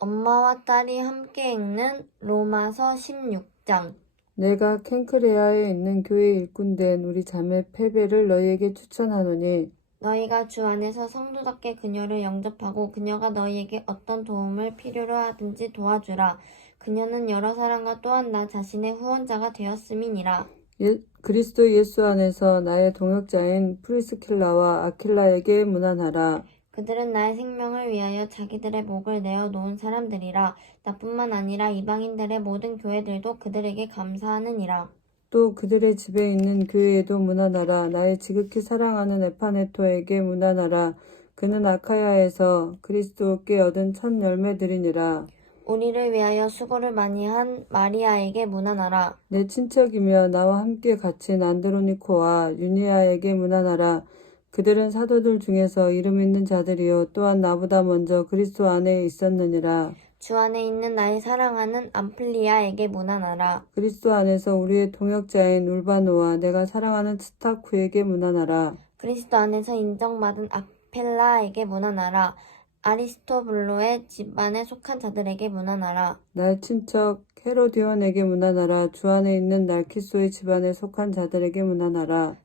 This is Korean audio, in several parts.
엄마와 딸이 함께 읽는 로마서 16장. 내가 켄크레아에 있는 교회 일꾼된 우리 자매 페베를 너희에게 추천하노니 너희가 주 안에서 성도답게 그녀를 영접하고 그녀가 너희에게 어떤 도움을 필요로 하든지 도와주라. 그녀는 여러 사람과 또한 나 자신의 후원자가 되었음이니라. 예- 그리스도 예수 안에서 나의 동역자인 프리스킬라와 아킬라에게 문안하라. 그들은 나의 생명을 위하여 자기들의 목을 내어 놓은 사람들이라. 나뿐만 아니라 이방인들의 모든 교회들도 그들에게 감사하느니라. 또 그들의 집에 있는 교회에도 문안하라. 나의 지극히 사랑하는 에파네토에게 문안하라. 그는 아카야에서 그리스도께 얻은 첫 열매들이니라. 우리를 위하여 수고를 많이 한 마리아에게 문안하라. 내 친척이며 나와 함께 갇힌 안드로니코와 유니아에게 문안하라. 그들은 사도들 중에서 이름 있는 자들이요 또한 나보다 먼저 그리스도 안에 있었느니라. 주 안에 있는 나의 사랑하는 암플리아에게 문안하라. 그리스도 안에서 우리의 동역자인 울바노와 내가 사랑하는 스타쿠에게 문안하라. 그리스도 안에서 인정받은 아펠라에게 문안하라. 아리스토블로의 집안에 속한 자들에게 문안하라. 나의 친척 헤로디온에게 문안하라. 주 안에 있는 날키소의 집안에 속한 자들에게 문안하라.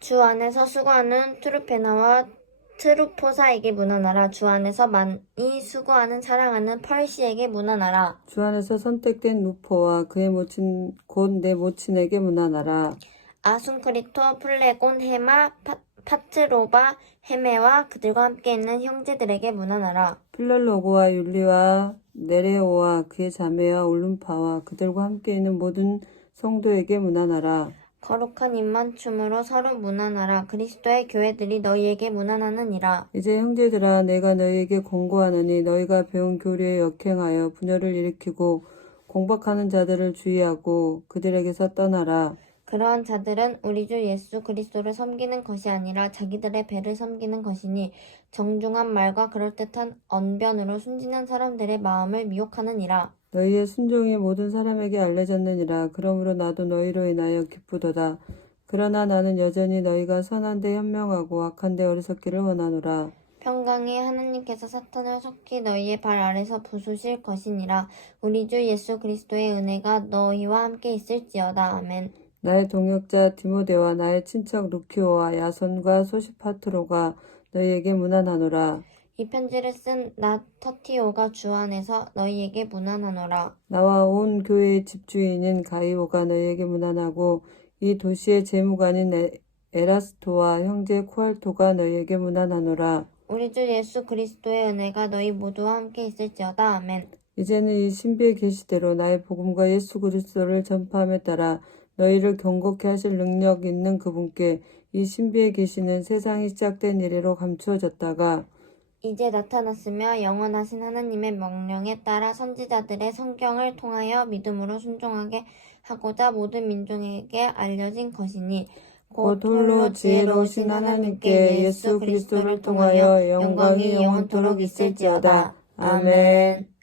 주 안에서 수고하는 트루페나와 트루포사에게 문안하라. 주 안에서 많이 수고하는 사랑하는 펄시에게 문안하라. 주 안에서 선택된 루포와 그의 모친 곧 내 모친에게 문안하라. 아순크리토, 플레곤, 헤마, 파, 파트로바, 헤메와 그들과 함께 있는 형제들에게 문안하라. 필랄로고와 율리와 네레오와 그의 자매와 올lum파와 그들과 함께 있는 모든 성도에게 문안하라. 거룩한 입맞춤으로 서로 문안하라. 그리스도의 교회들이 너희에게 문안하느니라. 이제 형제들아 내가 너희에게 권고하노니 너희가 배운 교리에 역행하여 분열을 일으키고 공박하는 자들을 주의하고 그들에게서 떠나라. 그러한 자들은 우리 주 예수 그리스도를 섬기는 것이 아니라 자기들의 배를 섬기는 것이니 정중한 말과 그럴듯한 언변으로 순진한 사람들의 마음을 미혹하느니라. 너희의 순종이 모든 사람에게 알려졌느니라. 그러므로 나도 너희로 인하여 기쁘도다. 그러나 나는 여전히 너희가 선한데 현명하고 악한데 어리석기를 원하노라. 평강이 하나님께서 사탄을 속히 너희의 발 아래서 부수실 것이니라. 우리 주 예수 그리스도의 은혜가 너희와 함께 있을지어다. 아멘. 나의 동역자 디모데와 나의 친척 루키오와 야손과 소시파트로가 너희에게 문안하노라. 이 편지를 쓴 나 터티오가 주 안에서 너희에게 문안하노라. 나와 온 교회의 집주인인 가이오가 너희에게 문안하고 이 도시의 재무관인 에- 에라스토와 형제 쿠알토가 너희에게 문안하노라. 우리 주 예수 그리스도의 은혜가 너희 모두와 함께 있을지어다. 아멘. 이제는 이 신비의 계시대로 나의 복음과 예수 그리스도를 전파함에 따라 너희를 경고케 하실 능력 있는 그분께 이 신비의 계시는 세상이 시작된 이래로 감추어졌다가 이제 나타났으며 영원하신 하나님의 명령에 따라 선지자들의 성경을 통하여 믿음으로 순종하게 하고자 모든 민족에게 알려진 것이니 곧 홀로 지혜로우신 하나님께 예수 그리스도를 통하여 영광이 영원토록 있을지어다. 아멘.